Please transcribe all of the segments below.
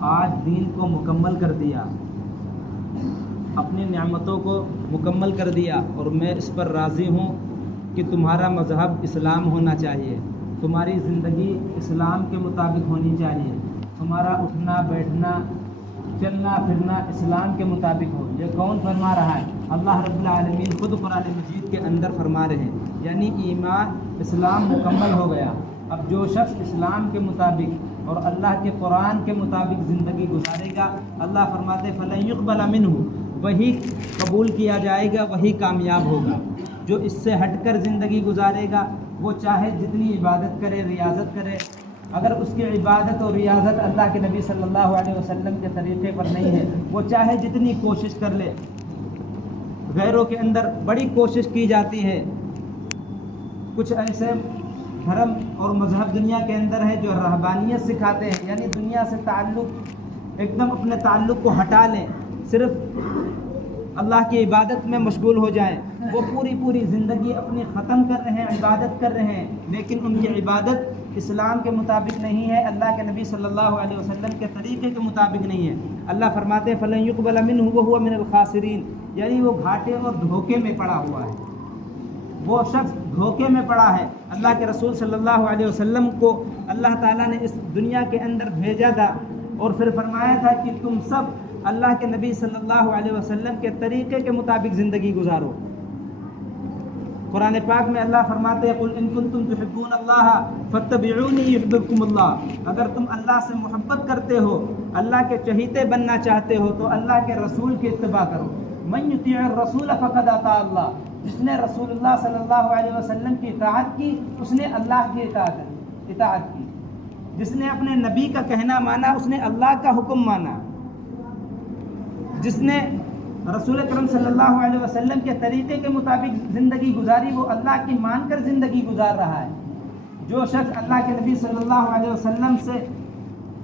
آج دین کو مکمل کر دیا، اپنی نعمتوں کو مکمل کر دیا، اور میں اس پر راضی ہوں کہ تمہارا مذہب اسلام ہونا چاہیے، تمہاری زندگی اسلام کے مطابق ہونی چاہیے، تمہارا اٹھنا بیٹھنا چلنا پھرنا اسلام کے مطابق ہو۔ یہ کون فرما رہا ہے؟ اللہ رب العالمین خود قرآن مجید کے اندر فرما رہے ہیں، یعنی ایمان اسلام مکمل ہو گیا۔ اب جو شخص اسلام کے مطابق اور اللہ کے قرآن کے مطابق زندگی گزارے گا، اللہ فرماتے فَلَن يُقْبَلَ مِنْهُ، وہی قبول کیا جائے گا، وہی کامیاب ہوگا۔ جو اس سے ہٹ کر زندگی گزارے گا، وہ چاہے جتنی عبادت کرے ریاضت کرے، اگر اس کی عبادت اور ریاضت اللہ کے نبی صلی اللہ علیہ وسلم کے طریقے پر نہیں ہے، وہ چاہے جتنی کوشش کر لے۔ غیروں کے اندر بڑی کوشش کی جاتی ہے، کچھ ایسے دھرم اور مذہب دنیا کے اندر ہے جو رہبانیت سکھاتے ہیں، یعنی دنیا سے تعلق ایک دم اپنے تعلق کو ہٹا لیں، صرف اللہ کی عبادت میں مشغول ہو جائیں۔ وہ پوری زندگی اپنی ختم کر رہے ہیں، عبادت کر رہے ہیں، لیکن ان کی عبادت اسلام کے مطابق نہیں ہے، اللہ کے نبی صلی اللہ علیہ وسلم کے طریقے کے مطابق نہیں ہے۔ اللہ فرماتے ہیں فَلَن يُقْبَلَ مِنْهُ وَهُوَ مِنَ الْخَاسِرِينَ، یعنی وہ گھاٹے اور دھوکے میں پڑا ہوا ہے، وہ شخص دھوکے میں پڑا ہے۔ اللہ کے رسول صلی اللہ علیہ وسلم کو اللہ تعالیٰ نے اس دنیا کے اندر بھیجا تھا اور پھر فرمایا تھا کہ تم سب اللہ کے نبی صلی اللہ علیہ وسلم کے طریقے کے مطابق زندگی گزارو۔ قرآن پاک میں اللہ فرماتے ہیں قُلْ إِن كُنتُمْ تُحِبُّونَ اللَّهَ فَاتَّبِعُونِي يُحْبِبْكُمُ اللَّهُ، اگر تم اللہ سے محبت کرتے ہو، اللہ کے چہیتے بننا چاہتے ہو، تو اللہ کے رسول کی اتباع کرو۔ مَن يُطِيعِ الرَّسُولَ فَقَدْ أَطَاعَ اللَّهَ، جس نے رسول اللہ صلی اللہ علیہ وسلم کی اطاعت کی، اس نے اللہ کی اطاعت کی۔ جس نے اپنے نبی کا کہنا مانا، اس نے اللہ کا حکم مانا۔ جس نے رسول اکرم صلی اللہ علیہ وسلم کے طریقے کے مطابق زندگی گزاری، وہ اللہ کی مان کر زندگی گزار رہا ہے۔ جو شخص اللہ کے نبی صلی اللہ علیہ وسلم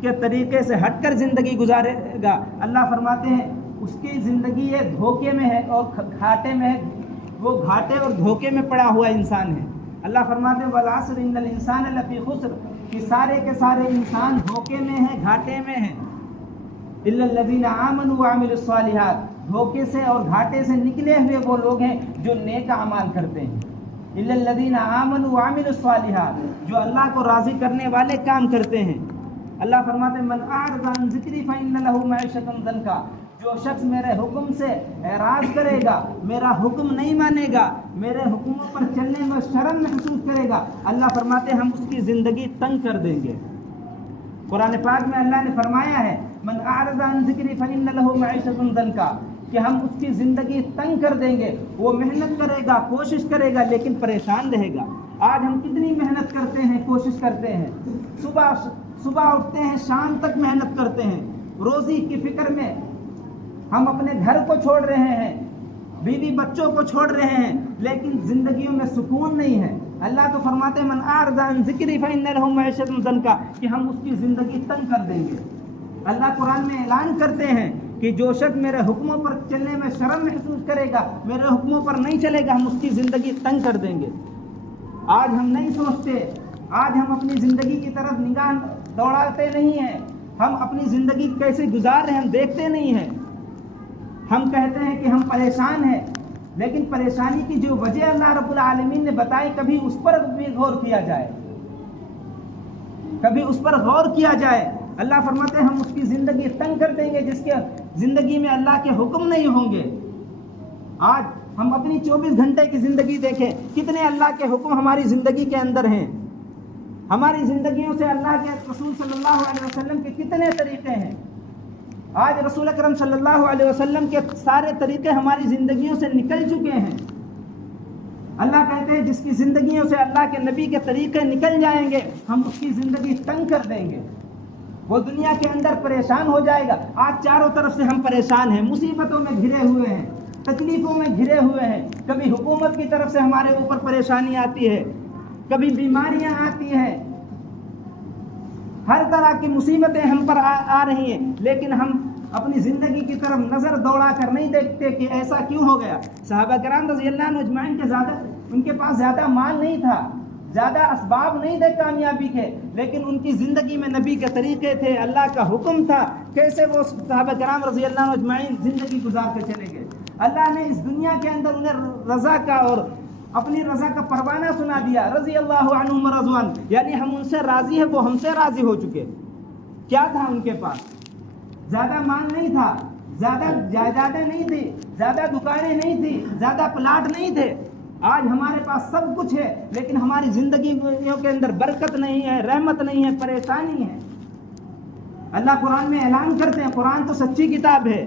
کے طریقے سے ہٹ کر زندگی گزارے گا، اللہ فرماتے ہیں اس کی زندگی یہ دھوکے میں ہے اور گھاٹے میں ہے، وہ گھاٹے اور دھوکے میں پڑا ہوا انسان ہے۔ اللہ فرماتے ہیں وَالْعَصْرِ إِنَّ الْإِنسَانَ لَفِي خُسْرٍ، کہ سارے کے سارے انسان دھوکے میں ہیں، گھاٹے میں ہیں۔ إِلَّا الَّذِينَ آمَنُوا وَعَمِلُوا الصَّالِحَاتِ، دھوکے سے اور گھاٹے سے نکلے ہوئے وہ لوگ ہیں جو نیک اعمال کرتے ہیں۔ إِلَّا الَّذِينَ آمَنُوا وَعَمِلُوا الصَّالِحَاتِ، جو اللہ کو راضی کرنے والے کام کرتے ہیں۔ اللہ فرماتے ہیں مَنْ أَعْرَضَ عَنْ ذِكْرِي فَإِنَّ لَهُ مَعِيشَةً ضَنْكًا، جو شخص میرے حکم سے اعراض کرے گا، میرا حکم نہیں مانے گا، میرے حکموں پر چلنے میں شرم محسوس کرے گا، اللہ فرماتے ہیں ہم اس کی زندگی تنگ کر دیں گے۔ قرآن پاک میں اللہ نے فرمایا ہے من اعرض عن ذکری فإن له معیشة ضنکا، کہ ہم اس کی زندگی تنگ کر دیں گے۔ وہ محنت کرے گا، کوشش کرے گا، لیکن پریشان رہے گا۔ آج ہم کتنی محنت کرتے ہیں، کوشش کرتے ہیں، صبح اٹھتے ہیں، شام تک محنت کرتے ہیں، روزی کی فکر میں ہم اپنے گھر کو چھوڑ رہے ہیں، بیوی بچوں کو چھوڑ رہے ہیں، لیکن زندگیوں میں سکون نہیں ہے۔ اللہ تو فرماتے ہیں من اعرض عن ذکری فإن له معیشة ضنکا، کہ ہم اس کی زندگی تنگ کر دیں گے۔ اللہ قرآن میں اعلان کرتے ہیں کہ جو شخص میرے حکموں پر چلنے میں شرم محسوس کرے گا، میرے حکموں پر نہیں چلے گا، ہم اس کی زندگی تنگ کر دیں گے۔ آج ہم نہیں سوچتے، آج ہم اپنی زندگی کی طرف نگاہ دوڑاتے نہیں ہیں، ہم اپنی زندگی کیسے گزار رہے ہیں ہم دیکھتے نہیں ہیں۔ ہم کہتے ہیں کہ ہم پریشان ہیں، لیکن پریشانی کی جو وجہ اللہ رب العالمین نے بتائی، کبھی اس پر بھی غور کیا جائے، کبھی اس پر غور کیا جائے۔ اللہ فرماتے ہیں ہم اس کی زندگی تنگ کر دیں گے جس کے زندگی میں اللہ کے حکم نہیں ہوں گے۔ آج ہم اپنی 24 گھنٹے کی زندگی دیکھیں، کتنے اللہ کے حکم ہماری زندگی کے اندر ہیں، ہماری زندگیوں سے اللہ کے رسول صلی اللہ علیہ وسلم کے کتنے طریقے ہیں۔ آج رسول اکرم صلی اللہ علیہ وسلم کے سارے طریقے ہماری زندگیوں سے نکل چکے ہیں۔ اللہ کہتے ہیں جس کی زندگیوں سے اللہ کے نبی کے طریقے نکل جائیں گے، ہم اس کی زندگی تنگ کر دیں گے، وہ دنیا کے اندر پریشان ہو جائے گا۔ آج چاروں طرف سے ہم پریشان ہیں، مصیبتوں میں گھرے ہوئے ہیں، تکلیفوں میں گھرے ہوئے ہیں۔ کبھی حکومت کی طرف سے ہمارے اوپر پریشانی آتی ہے، کبھی بیماریاں آتی ہیں، ہر طرح کی مصیبتیں ہم پر آ رہی ہیں، لیکن ہم اپنی زندگی کی طرف نظر دوڑا کر نہیں دیکھتے کہ ایسا کیوں ہو گیا۔ صحابہ کرام رضی اللہ عنہ اجمعین ان کے پاس زیادہ مال نہیں تھا، زیادہ اسباب نہیں تھے کامیابی کے، لیکن ان کی زندگی میں نبی کے طریقے تھے، اللہ کا حکم تھا، کیسے وہ صحابہ کرام رضی اللہ عنہ اجمعین زندگی گزار کے چلے گئے۔ اللہ نے اس دنیا کے اندر انہیں رضا کا اور اپنی رضا کا پروانہ سنا دیا، رضی اللہ عنہم ورضوان، یعنی ہم ان سے راضی ہیں، وہ ہم سے راضی ہو چکے۔ کیا تھا ان کے پاس؟ زیادہ مال نہیں تھا، زیادہ جائیدادیں نہیں تھی، زیادہ دکانیں نہیں تھی، زیادہ پلاٹ نہیں تھے۔ آج ہمارے پاس سب کچھ ہے، لیکن ہماری زندگیوں کے اندر برکت نہیں ہے، رحمت نہیں ہے، پریشانی ہے۔ اللہ قرآن میں اعلان کرتے ہیں، قرآن تو سچی کتاب ہے،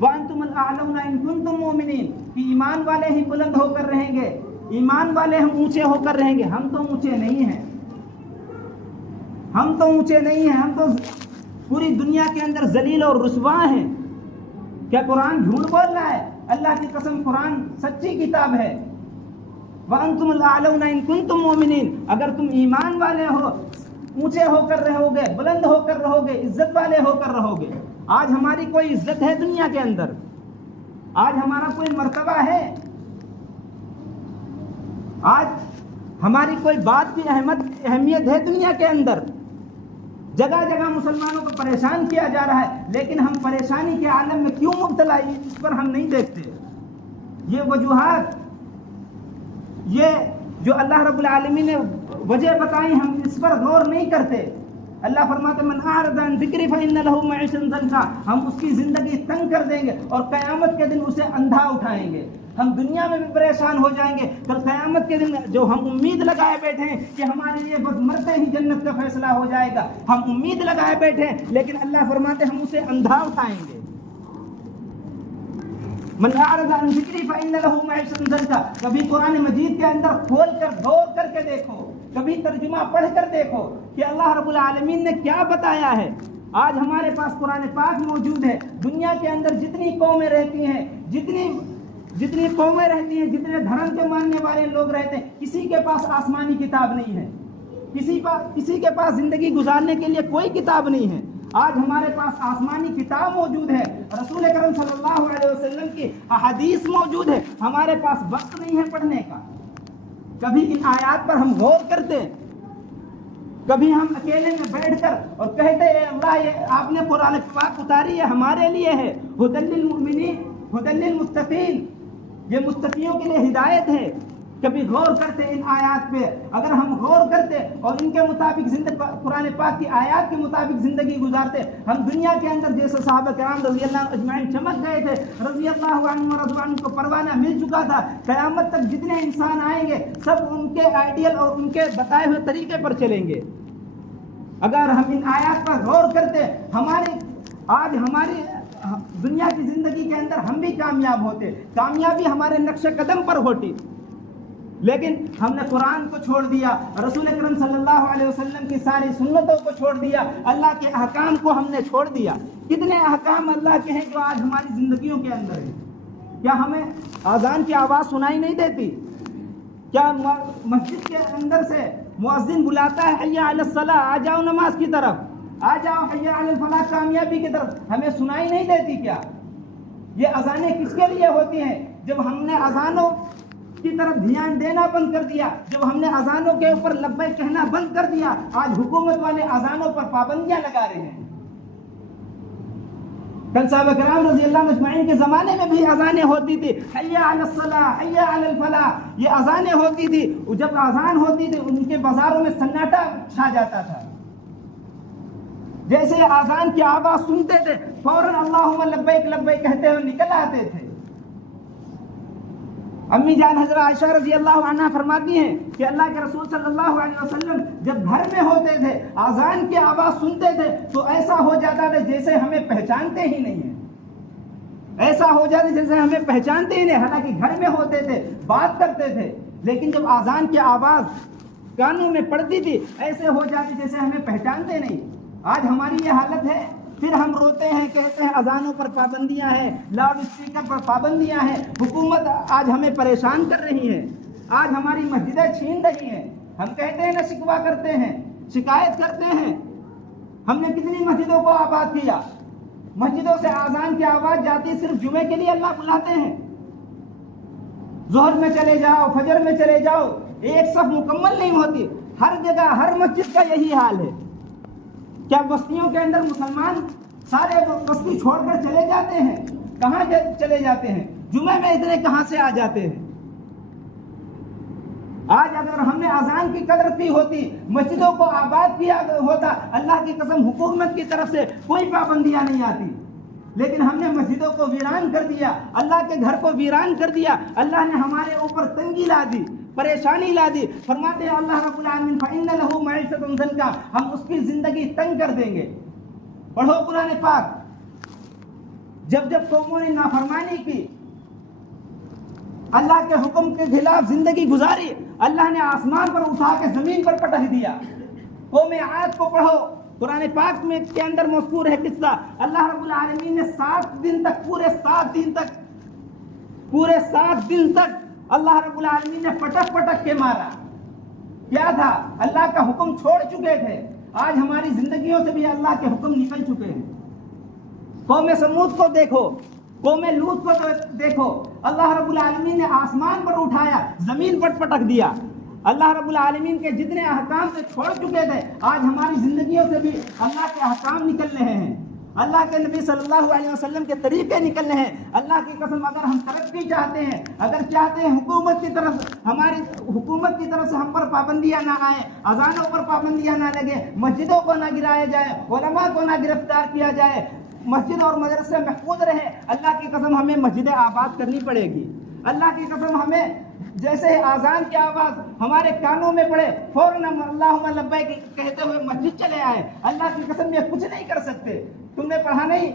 وَأَنْتُمُ الْأَعْلَوْنَ إِن كُنتُم مُؤْمِنِينَ، کہ ایمان والے ہی بلند ہو کر رہیں گے، ایمان والے ہم اونچے ہو کر رہیں گے۔ ہم تو اونچے نہیں ہیں، ہم تو اونچے نہیں ہیں، ہم تو پوری دنیا کے اندر ذلیل اور رسوا ہیں۔ کیا قرآن جھوٹ بول رہا ہے؟ اللہ کی قسم قرآن سچی کتاب ہے۔ وَأَنْتُمُ الْأَعْلَوْنَ إِن كُنتُم مُؤْمِنِينَ، اگر تم ایمان والے ہو، اونچے ہو کر رہو گے، بلند ہو کر رہو گے، عزت والے ہو کر رہو گے۔ آج ہماری کوئی عزت ہے دنیا کے اندر؟ آج ہمارا کوئی مرتبہ ہے؟ آج ہماری کوئی بات کی اہمیت ہے دنیا کے اندر؟ جگہ جگہ مسلمانوں کو پریشان کیا جا رہا ہے، لیکن ہم پریشانی کے عالم میں کیوں مبتلا ہیں اس پر ہم نہیں دیکھتے۔ یہ وجوہات، یہ جو اللہ رب العالمین نے وجہ بتائی، ہم اس پر غور نہیں کرتے۔ اللہ فرماتے من اعرض عن ذکری فإن له معیشۃ ضنکا، ہم اس کی زندگی تنگ کر دیں گے اور قیامت کے دن اسے اندھا اٹھائیں گے۔ ہم دنیا میں بھی پریشان ہو جائیں گے، کل قیامت کے دن جو ہم امید لگائے بیٹھے ہیں کہ ہمارے لیے بس مرتے ہی جنت کا فیصلہ ہو جائے گا، ہم امید لگائے بیٹھے ہیں، لیکن اللہ فرماتے ہم اسے اندھا اٹھائیں گے۔ من اعرض عن ذکری فإن له معیشۃ ضنکا، کبھی قرآن مجید کے اندر کھول کر غور کر کے دیکھو، کبھی ترجمہ پڑھ کر دیکھو کہ اللہ رب العالمین نے کیا بتایا ہے۔ آج ہمارے پاس قرآن پاک موجود ہے، دنیا کے اندر جتنی قومیں رہتی ہیں، جتنی قومیں رہتی ہیں، جتنے دھرم کے ماننے والے لوگ رہتے ہیں، کسی کے پاس آسمانی کتاب نہیں ہے، کسی کے پاس زندگی گزارنے کے لیے کوئی کتاب نہیں ہے۔ آج ہمارے پاس آسمانی کتاب موجود ہے، رسول کرم صلی اللہ علیہ وسلم کی احادیث موجود ہے، ہمارے پاس وقت نہیں ہے پڑھنے کا۔ کبھی ان آیات پر ہم غور کرتے، کبھی ہم اکیلے میں بیٹھ کر اور کہتے اے اللہ یہ آپ نے قرآن پاک اتاری ہے ہمارے لیے ہے، ھدی للمؤمنین ھدی للمتقین، یہ متقیوں کے لیے ہدایت ہے۔ کبھی غور کرتے ان آیات پہ، اگر ہم غور کرتے اور ان کے مطابق قرآن پاک کی آیات کے مطابق زندگی گزارتے، ہم دنیا کے اندر جیسے صحابہ کرام رضی اللہ عنہ اجمعین چمک گئے تھے، رضی اللہ عنہ ورضوان کو پروانہ مل چکا تھا، قیامت تک جتنے انسان آئیں گے سب ان کے آئیڈیل اور ان کے بتائے ہوئے طریقے پر چلیں گے۔ اگر ہم ان آیات پر غور کرتے، آج ہماری دنیا کی زندگی کے اندر ہم بھی کامیاب ہوتے، کامیابی ہمارے نقش قدم پر ہوتی، لیکن ہم نے قرآن کو چھوڑ دیا، رسول اکرم صلی اللہ علیہ وسلم کی ساری سنتوں کو چھوڑ دیا، اللہ کے احکام کو ہم نے چھوڑ دیا۔ کتنے احکام اللہ کے ہیں جو آج ہماری زندگیوں کے اندر ہیں۔ کیا ہمیں اذان کی آواز سنائی نہیں دیتی؟ کیا مسجد کے اندر سے مؤذن بلاتا ہے حی علی الصلاۃ، آ جاؤ نماز کی طرف، آ جاؤ حی علی الفلاح، کامیابی کی طرف، ہمیں سنائی نہیں دیتی کیا؟ یہ اذانیں کس کے لیے ہوتی ہیں؟ جب ہم نے اذانوں کی طرف دھیان دینا بند کر دیا، جب ہم نے اذانوں کے اوپر لبیک کہنا بند کر دیا، آج حکومت والے اذانوں پر پابندیاں لگا رہے ہیں۔ کل صحابہ کرام رضی اللہ عنہ اجمعین کے زمانے میں بھی اذانیں ہوتی تھی، حی علی الصلاۃ، حی علی الفلاح، یہ اذانیں ہوتی تھی۔ جب اذان ہوتی تھی ان کے بازاروں میں سناٹا چھا جاتا تھا، جیسے اذان کی آواز سنتے تھے فوراً اللہم لبیک لبیک کہتے ہوئے نکل آتے تھے۔ امی جان حضرت عائشہ رضی اللہ عنہ فرماتی ہیں کہ اللہ کے رسول صلی اللہ علیہ وسلم جب گھر میں ہوتے تھے، اذان کی آواز سنتے تھے تو ایسا ہو جاتا تھا جیسے ہمیں پہچانتے ہی نہیں ہیں، ایسا ہو جاتا جیسے ہمیں پہچانتے ہی نہیں، حالانکہ گھر میں ہوتے تھے، بات کرتے تھے، لیکن جب اذان کی آواز کانوں میں پڑتی تھی ایسے ہو جاتی جیسے ہمیں پہچانتے نہیں۔ آج ہماری یہ حالت ہے، پھر ہم روتے ہیں، کہتے ہیں اذانوں پر پابندیاں ہیں، لاؤڈ اسپیکر پر پابندیاں ہیں، حکومت آج ہمیں پریشان کر رہی ہے، آج ہماری مسجدیں چھین رہی ہیں۔ ہم کہتے ہیں نہ شکوہ کرتے ہیں، شکایت کرتے ہیں۔ ہم نے کتنی مسجدوں کو آباد کیا، مسجدوں سے اذان کی آواز جاتی صرف جمعے کے لیے اللہ بلاتے ہیں، ظہر میں چلے جاؤ، فجر میں چلے جاؤ، ایک صف مکمل نہیں ہوتی. ہر جگہ ہر مسجد کا یہی حال ہے. کیا بستیوں کے اندر مسلمان سارے بستی چھوڑ کر چلے جاتے ہیں؟ کہاں چلے جاتے ہیں؟ جمعے میں اتنے کہاں سے آ جاتے ہیں؟ آج اگر ہم نے اذان کی قدر کی ہوتی، مسجدوں کو آباد کیا ہوتا، اللہ کی قسم حکومت کی طرف سے کوئی پابندیاں نہیں آتی. لیکن ہم نے مسجدوں کو ویران کر دیا، اللہ کے گھر کو ویران کر دیا. اللہ نے ہمارے اوپر تنگی لا دی، پریشانی لا دی. فرماتے ہیں اللہ رب العالمین فَإِنَّ لَهُ مَعِيشَةً ضَنْكَا، ہم اس کی زندگی تنگ کر دیں گے. پڑھو قرآن پاک. جب جب قوموں نے نافرمانی کی، اللہ کے حکم کے خلاف زندگی گزاری، اللہ نے آسمان پر اٹھا کے زمین پر پٹک دیا. قوم عاد کو پڑھو، قرآن پاک میں کے اندر مذکور ہے قصہ. اللہ رب العالمین نے 7 دن تک پورے 7 دن تک اللہ رب العالمین نے پٹک کے مارا. کیا تھا؟ اللہ کا حکم چھوڑ چکے تھے. آج ہماری زندگیوں سے بھی اللہ کے حکم نکل چکے ہیں. قوم سمود کو دیکھو، قوم لوط کو دیکھو. اللہ رب العالمین نے آسمان پر اٹھایا، زمین پر پٹک دیا. اللہ رب العالمین کے جتنے احکام سے چھوڑ چکے تھے، آج ہماری زندگیوں سے بھی اللہ کے احکام نکل رہے ہیں، اللہ کے نبی صلی اللہ علیہ وسلم کے طریقے نکل رہے ہیں. اللہ کی قسم اگر ہم ترقی چاہتے ہیں، اگر چاہتے ہیں حکومت کی طرف سے ہم پر پابندیاں نہ آئیں، اذانوں پر پابندیاں نہ لگے، مسجدوں کو نہ گرایا جائے، علماء کو نہ گرفتار کیا جائے، مسجد اور مدرسے محفوظ رہے، اللہ کی قسم ہمیں مسجدیں آباد کرنی پڑے گی. اللہ کی قسم ہمیں جیسے آذان کی آواز ہمارے کانوں میں پڑے، فوراً اللہم لبیک کہتے ہوئے مسجد چلے آئے. اللہ کی قسم یہ کچھ نہیں کر سکتے. تم نے پڑھا نہیں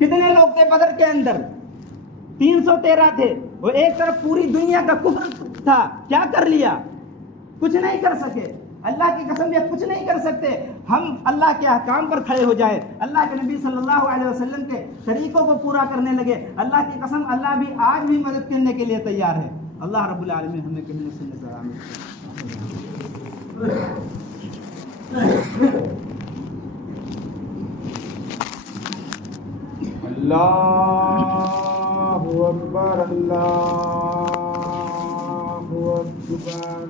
کتنے لوگ تھے بدر کے اندر؟ 313 تھے. وہ ایک طرف پوری دنیا کا کفر تھا، کیا کر لیا؟ کچھ نہیں کر سکے. اللہ کی قسم یہ کچھ نہیں کر سکتے. ہم اللہ کے احکام پر کھڑے ہو جائے، اللہ کے نبی صلی اللہ علیہ وسلم کے طریقوں کو پورا کرنے لگے. اللہ کی قسم اللہ بھی آج بھی مدد کرنے کے لیے تیار ہے. اللہ رب العالمین ہمیں کہیں نہ سننے سلام. اللہ اکبر، اللہ اکبر.